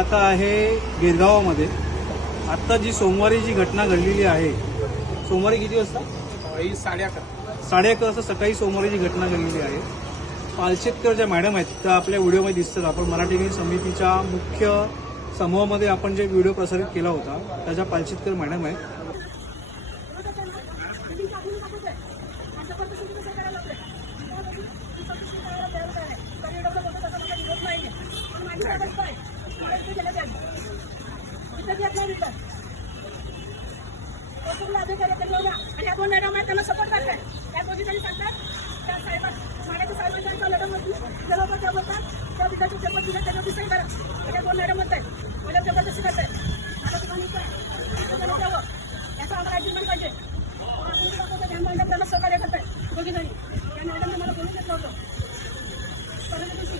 आता आहे गिरगावामध्ये. आत्ता जी सोमवारी जी घटना घडलेली आहे सोमवारी किती वाजता? साडे अकरा. साडे अकरा वाजता सकाळी सोमवारी जी घटना घडलेली आहे. पालशेतकर ज्या मॅडम आहेत त्या आपल्या व्हिडिओमध्ये दिसतात. आपण मराठी समितीच्या मुख्य समूहामध्ये आपण जे व्हिडिओ प्रसारित केला होता त्याच्या पालशेतकर मॅडम आहेत. पूर्ण अधिकारी त्यांनी लावला आणि या दोन मॅडम आहेत त्यांना सपोर्ट करताय त्या दोघी जणी सांगतात त्या साहेब शाळेच्या साहेबांच्या मॅडम होती त्या लोक त्या बोलतात त्या विद्यार्थी पेपर दिले त्यांना डिसाईड करा. त्या दोन मॅडम म्हणताय मला जबरदस्ती करताय आता तुम्हाला इच्छा आहे. आता त्यांना द्यावं. याचा आम्हाला अग्रीमेंट पाहिजे आपण दाखवतो, त्या मॅडम त्यांना सहकार्य करताय दोघी जणी त्या मॅडमने मला बोलून घेतलं होतं परवाच्या दिवशी.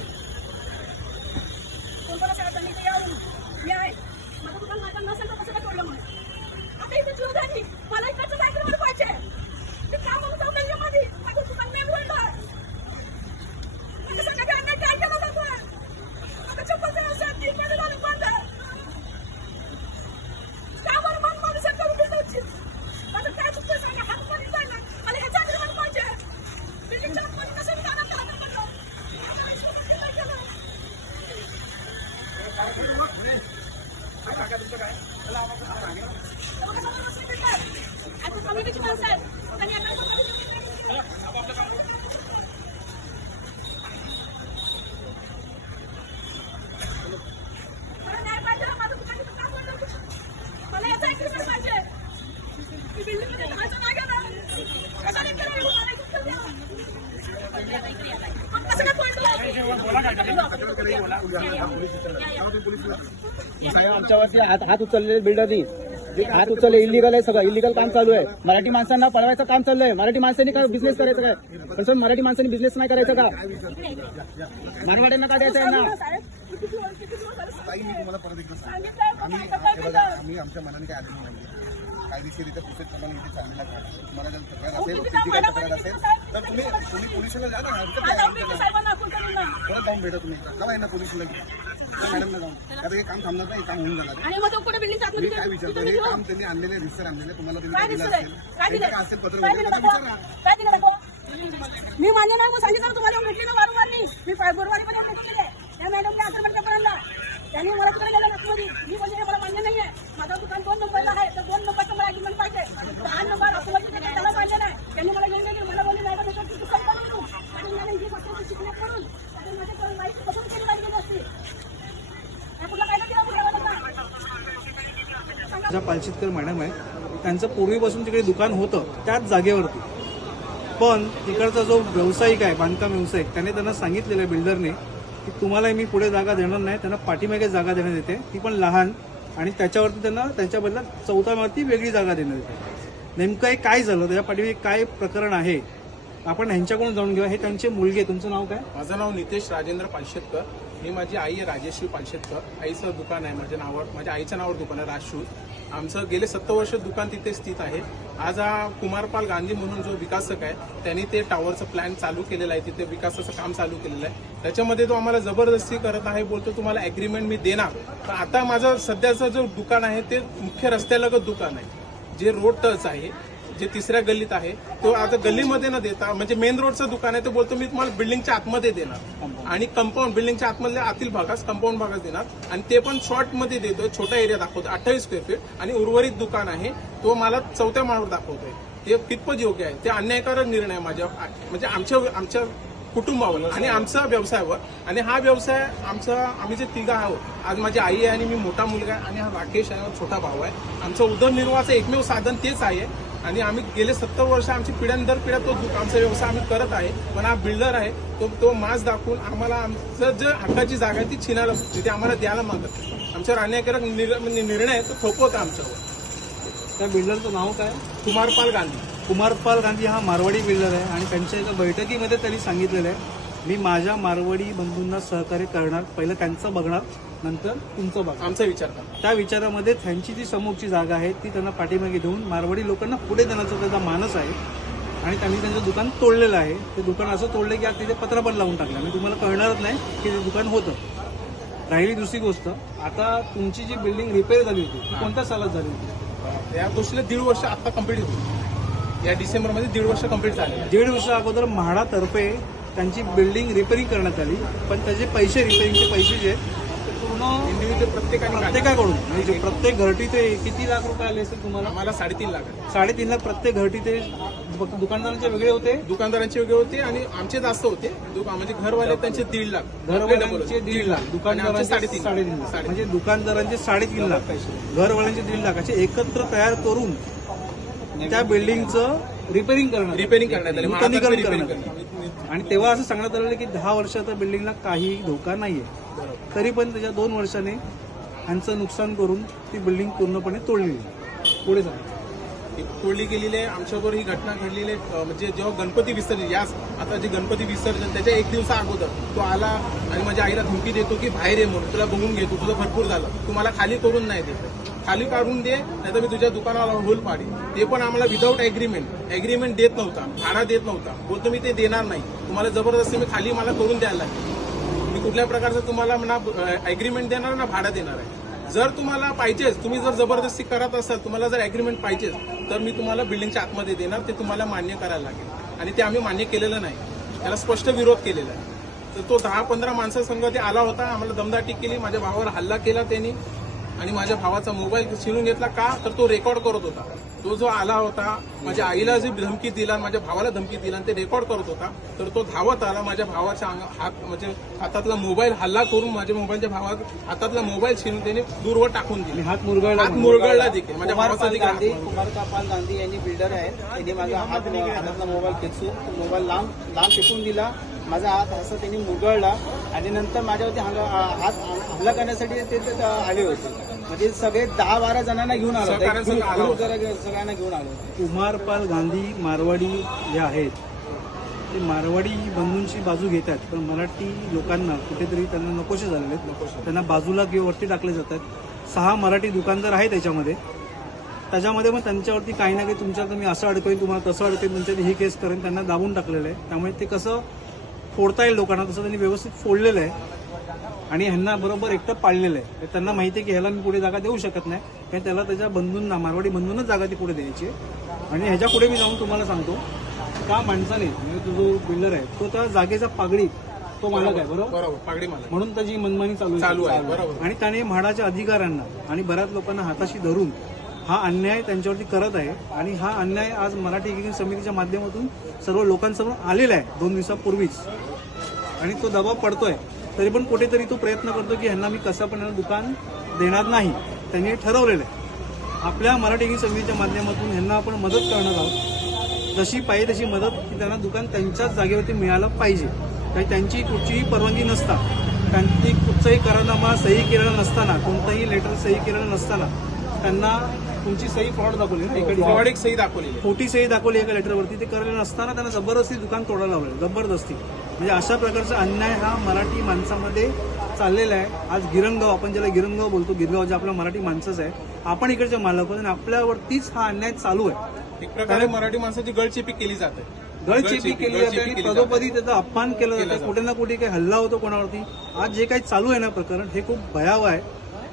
कोणकोणत्या शाळेत त्यांनी ते यावं म्हणून. मी आहे माझं दुकान माझं नसेल तर कसं काय तोडलं म्हणून आता इथे जीव झाली मला इकडचं सायकल पाहिजे मी का म्हणून जाऊ त्याच्यामध्ये माझं दुकान मी बोलणार माझं सगळं अन्याय काय केलं जातं आता चप्पल तर असं तीन महिने झाले बंद आहे. का बरं मन माणूस करून देण्याची माझं काय चुकतं सांगा हात पण जायला मला ह्याचा agreement पाहिजे बिल्डिंगच्या आतमध्ये कसं जाणार का हातात पडलं? माझ्या आयुष्यामध्ये काय केलं? आता कमिटीची माणसं आहेत. त्यांनी आता मला न्याय पाहिजे. माझं दुकान इथं का पडलं? मला याचा agreement पाहिजे. मी building मध्ये राहायचं नाही का ना? कशाला इकडे येऊ? मला इकडे द्या. पण कसं काय पडलं? साहेब आमच्यावरती हात हात उचललेले बिल्डरनी हात उचलले इलिगल आहे सगळं इलिगल काम चालू आहे मराठी माणसांना पळवायचं काम चालू आहे मराठी माणसांनी काय बिझनेस करायचं काय पण सर मराठी माणसांनी बिझनेस नाही करायचं का मारवाड्यांना का द्यायचं आहे ना आम्ही आमच्या मनाने काय आलेलो नाही कायदेशीरित्या प्रोसेस इथे चाललेला तुम्हाला जर तक्रार असेल तुमची काय तक्रार असेल तर तुम्ही तुम्ही जा ना जाऊन भेटा तुम्ही जावा ना पोलिसला आता हे काम थांबणार नाही काम होऊन जाणार. आणि मग तो कुठे बिल्डिंग मी काय विचारतो हे काम त्यांनी आणलेले रिसर आणलेले तुम्हाला काय त्यांनी दिलं आहे असेल. काय असेल पत्र काय वगैरे दिलं तर दाखवा. विचारा. काय दिलं दाखवा? मी नाही मग सांगितलं तुम्हाला भेटली ना वारंवार मी. मी फेब्रुवारी मध्ये भेटलेली आहे. त्या मॅडमने आक्रमण पर्यंत त्यांनी मला तिकडे गेलं नागपूरमध्ये मी म्हणजे हे मला मान्य नाही आहे माझं दुकान दोन नंबरला आहे तर दोन नंबरचं मला अग्रीमेंट पाहिजे दहा नंबर आपल्याला तिथे त्याला पाहिजे नाही त्यांनी मला घेऊन गेली मला बोलली मॅडम याच्यात किती सही करून देऊ आणि मॅडम ही फक्त शिकण्यात पडून आणि माझे वाईट पसंत केली पाहिजे असती या कुठला काय केला कुठला सांगा ज्या पालशेतकर मॅडम आहेत त्यांचं पूर्वीपासून तिकडे दुकान होतं त्याच जागेवरती. पण तिकडचा जो व्यावसायिक आहे बांधकाम व्यावसायिक त्याने त्यांना सांगितलेलं आहे बिल्डरने की तुम्हाला मी पुढे जागा देणार नाही त्यांना पाठीमागे जागा देण्यात येते. ती पण लहान आणि त्याच्यावरती त्यांना त्यांच्या बदल्यात चौथ्यावरती वेगळी जागा देण्यात येते. नेमकं हे काय झालं? त्याच्या पाठीमागे काय प्रकरण आहे? आपण ह्यांच्याकडून जाणून घेऊया. हे त्यांचे मुलगे तुमचं नाव काय? माझं नाव नितेश राजेंद्र पालशेतकर. मी माझी आई आहे राजेश्री पालशेतकर. आईचं दुकान आहे माझ्या नावावर माझ्या आईच्या नावावर दुकान आहे राजशूज आमचं गेले सत्तर वर्ष दुकान तिथे स्थित आहे. आज हा कुमारपाल गांधी म्हणून जो विकासक आहे त्यांनी ते टॉवरचं प्लॅन चालू केलेलं आहे तिथे विकासाचं काम चालू केलेलं आहे. त्याच्यामध्ये तो आम्हाला जबरदस्ती करत आहे बोलतो तुम्हाला अग्रीमेंट मी देणार. तर आता माझं सध्याचं जो दुकान आहे ते मुख्य रस्त्यालगत दुकान आहे. जे रोड टच आहे जे तिसऱ्या गल्लीत आहे तो आता गल्लीमध्ये न देता म्हणजे मेन रोडचं दुकान आहे तो बोलतो मी तुम्हाला बिल्डिंगच्या आतमध्ये देणार. आणि कंपाऊंड बिल्डिंगच्या आतमधल्या आतील भागास कंपाऊंड भागास देणार. आणि ते पण शॉर्टमध्ये देतोय छोटा एरिया दाखवतो अठ्ठावीस स्क्वेअर फीट आणि उर्वरित दुकान आहे तो मला चौथ्या माळावर दाखवतोय. ते कितपत योग्य आहे? ते अन्यायकारक निर्णय आहे माझ्या म्हणजे आमच्या आमच्या कुटुंबावर आणि आमचा व्यवसायावर. आणि हा व्यवसाय आमचा आम्ही जे तिघं आहोत आज माझी आई आहे आणि मी मोठा मुलगा आहे आणि हा राकेश आहे छोटा भाऊ आहे. आमचं उदरनिर्वाहाचं एकमेव साधन तेच आहे. आणि आम्ही गेले सत्तर वर्ष आमची पिढ्यानंतर पिढ्या तो आमचा व्यवसाय आम्ही करत आहे पण हा बिल्डर आहे तो तो मास दाखवून आम्हाला आमचं जे हक्काची जागा आहे ती छिनायला तिथे आम्हाला द्यायला मागत. आमच्यावर अन्यायकारक म्हणजे निर्णय आहे तो थोपवत आमच्यावर. त्या बिल्डरचं नाव काय? कुमारपाल गांधी. कुमारपाल गांधी हा मारवाडी बिल्डर आहे आणि त्यांच्या एका बैठकीमध्ये त्यांनी सांगितलेलं आहे मी माझ्या मारवाडी बंधूंना सहकार्य करणार. पहिलं त्यांचं बघणार नंतर तुमचं बघणार. आमचा विचार करा त्या विचारामध्ये त्यांची जी समोरची जागा आहे ती त्यांना पाठीमागे देऊन मारवाडी लोकांना पुढे देण्याचा त्याचा मानस आहे. आणि त्यांनी त्यांचं दुकान तोडलेलं आहे. ते दुकान असं तोडलं की आज तिथे पत्र पण लावून टाकलं आणि तुम्हाला कळणारच नाही की ते दुकान होतं. राहिली दुसरी गोष्ट. आता तुमची जी बिल्डिंग रिपेअर झाली होती ती कोणत्या सालात झाली होती? या गोष्टीला दीड वर्ष आता कंप्लीट होती या डिसेंबरमध्ये दीड वर्ष कंप्लीट झाले. दीड वर्षा अगोदर म्हाडातर्फे त्यांची बिल्डिंग रिपेअरिंग करण्यात आली. पण त्याचे पैसे रिपेअरिंगचे पैसे जे पूर्ण प्रत्येकाने. प्रत्येकाकडून. म्हणजे प्रत्येक घरटी ते किती लाख रुपये आले असेल तुम्हाला? आम्हाला साडेतीन लाख. साडेतीन लाख प्रत्येक घरटी ते फक्त दुकानदारांचे वेगळे होते? दुकानदारांचे वेगळे होते आणि आमचे जास्त होते. म्हणजे घरवाले त्यांचे दीड लाख. घरवाल्यांचे. दीड लाख. दुकानदारांचे साडेतीन साडेतीन लाख. म्हणजे दुकानदारांचे साडेतीन लाख. घरवाल्यांचे दीड लाख. असे एकत्र तयार करून त्या बिल्डिंगचं रिपेअरिंग करणार रिपेअरिंग करण्यात आले. आणि तेव्हा असं सांगण्यात आलेलं की दहा वर्षात बिल्डिंगला काही धोका नाहीये. तरी पण त्याच्या दोन वर्षाने ह्यांचं नुकसान करून ती बिल्डिंग पूर्णपणे तोडलेली आहे. पुढे सांगा तोडली गेलेली आहे. आमच्याबरोबर ही घटना घडलेली आहे. म्हणजे जेव्हा गणपती विसर्जन याच आता जे गणपती विसर्जन त्याच्या एक दिवसा अगोदर तो आला आणि माझ्या आईला धमकी देतो की बाहेर ये म्हणून. तुला बघून घेतो तुझं भरपूर झालं. तू मला खाली करून नाही देत. खाली काढून दे नाही तर मी तुझ्या दुकानाला होल पाडी ते पण आम्हाला विदाऊट अग्रीमेंट अग्रीमेंट देत नव्हता. भाडा देत नव्हता. बोलतो मी ते देणार नाही. तुम्हाला जबरदस्ती मी खाली मला करून द्यायला लागेल. मी कुठल्या प्रकारचं तुम्हाला ना अग्रीमेंट देणार ना भाडा देणार आहे. जर तुम्हाला पाहिजेच तुम्ही जर जबरदस्ती करत असाल तुम्हाला जर अग्रीमेंट पाहिजेच तर मी तुम्हाला बिल्डिंगच्या आतमध्ये देणार ते तुम्हाला मान्य करायला लागेल. आणि ते आम्ही मान्य केलेलं नाही. त्याला स्पष्ट विरोध केलेला आहे. तर तो दहा पंधरा माणसासंघ ते आला होता आम्हाला दमदाटी केली माझ्या भावावर हल्ला केला त्यांनी. आणि माझ्या भावाचा मोबाईल छिनून घेतला का? तर तो रेकॉर्ड करत होता. तो जो आला होता माझ्या आईला जी धमकी दिला माझ्या भावाला धमकी दिला आणि ते रेकॉर्ड करत होता तर तो धावत आला माझ्या भावाच्या अंगा हात म्हणजे हातातला मोबाईल हल्ला करून माझ्या मोबाईलच्या भावात हातातला मोबाईल छिनून त्याने दूरवर टाकून दिले. हात मुरगळला हात मुरगळला देखील. माझ्या भावाचा हात गांधी यांनी बिल्डर आहे त्यांनी माझा हात हातातला मोबाईल खेचून मोबाईल लांब लांब फेकून दिला. माझा हात असं त्यांनी मुरगळला आणि नंतर माझ्यावरती हंगा- हात हल्ला करण्यासाठी ते ते आले होते. म्हणजे सगळे दहा बारा जणांना घेऊन आलो होतो. एक आला सगळ्यांना घेऊन आलो होतो. कुमारपाल गांधी मारवाडी जे आहेत. ते मारवाडी बंधूंची बाजू घेत आहेत पण मराठी लोकांना कुठेतरी त्यांना नकोसे झालेले आहेत. त्यांना बाजूला किंवा वरती टाकले जात आहेत सहा मराठी दुकानदार आहेत त्याच्यामध्ये. त्याच्यामध्ये मग त्यांच्यावरती काही ना काही तुमच्यात मी असं अडकवेन तुम्हाला तसं अडकवेन तुमच्यात ही केस करेन त्यांना दाबून टाकलेलं आहे. त्यामुळे ते कसं फोडता येईल लोकांना तसं त्यांनी व्यवस्थित फोडलेलं आहे. आणि ह्यांना बरोबर एकटं पाळलेलं आहे. त्यांना माहिती आहे की ह्याला मी पुढे जागा देऊ शकत नाही. कारण त्याला त्याच्या बंधूंना मारवाडी बंधूंनाच जागा ती पुढे द्यायची आणि ह्याच्या पुढे मी जाऊन तुम्हाला सांगतो त्या माणसाने म्हणजे तो जो बिल्डर आहे तो त्या जागेचा पागडी तो मालक आहे बरोबर? पागडी मला म्हणून त्याची मनमानी चालू चालू आहे, बरोबर. आणि त्याने म्हाडाच्या अधिकाऱ्यांना आणि बऱ्याच लोकांना हाताशी धरून हा अन्याय त्यांच्यावरती करत आहे आणि हा अन्याय आज मराठी एकीकरण समितीच्या माध्यमातून सर्व लोकांसमोर आलेला आहे दोन दिवसापूर्वीच. आणि तो दबाव पडतोय. तरी पण कुठेतरी तो प्रयत्न करतो की ह्यांना मी कसं पण दुकान देणार नाही त्यांनी ठरवलेलं आहे. आपल्या मराठी एकीकरण समितीच्या माध्यमातून ह्यांना आपण मदत करणार आहोत. जशी पाहिजे तशी मदत की त्यांना दुकान त्यांच्याच जागेवरती मिळालं पाहिजे. काही त्यांची कुठचीही परवानगी नसता. त्यांनी कुठचाही करारनामा सही केलेला नसताना कोणतंही लेटर सही केलेलं नसताना त्यांना तुमची सही फ्रॉड दाखवली ना इकडे फ्रॉड एक सही दाखवलेली आहे. खोटी सही दाखवली एका लेटरवरती ते करायला नसताना त्यांना जबरदस्ती दुकान तोडायला लावलं जबरदस्ती. म्हणजे अशा प्रकारचा अन्याय हा मराठी माणसामध्ये चाललेला आहे. आज गिरणगाव आपण ज्याला गिरणगाव बोलतो गिरगाव जे आपल्या मराठी माणसंच आहे आपण इकडचे मालक आहोत आणि आपल्यावरतीच हा अन्याय चालू आहे. एक प्रकारे मराठी माणसाची गळचेपी केली जाते गळचेपी केली जाते आणि पदोपदी त्याचा अपमान केला जातो. कुठे ना कुठे काही हल्ला होतो कोणावरती. आज जे काही चालू आहे ना प्रकरण हे खूप भयावह आहे.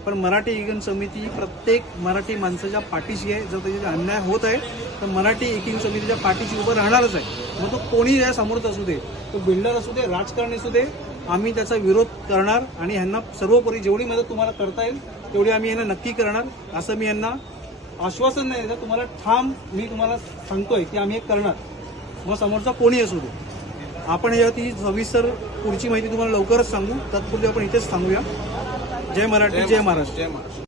पण मराठी एकीकरण समिती प्रत्येक मराठी माणसाच्या पाठीशी आहे. जर त्याच्यात अन्याय होत आहे तर मराठी एकीकरण समितीच्या पाठीशी उभं राहणारच आहे. मग तो कोणी या समोरचा असू दे तो बिल्डर असू दे राजकारणी असू दे आम्ही त्याचा विरोध करणार आणि ह्यांना सर्वोपरी जेवढी मदत तुम्हाला करता येईल तेवढी आम्ही यांना नक्की करणार. असं मी यांना आश्वासन नाही तर तुम्हाला ठाम मी तुम्हाला सांगतोय की आम्ही हे करणार. मग समोरचा कोणी असू दे. आपण यावरती सविस्तर पुढची माहिती तुम्हाला लवकरच सांगू. तत्पूर्वी आपण इथेच थांबूया. जय मराठी जय महाराष्ट्र. जय महाराष्ट्र.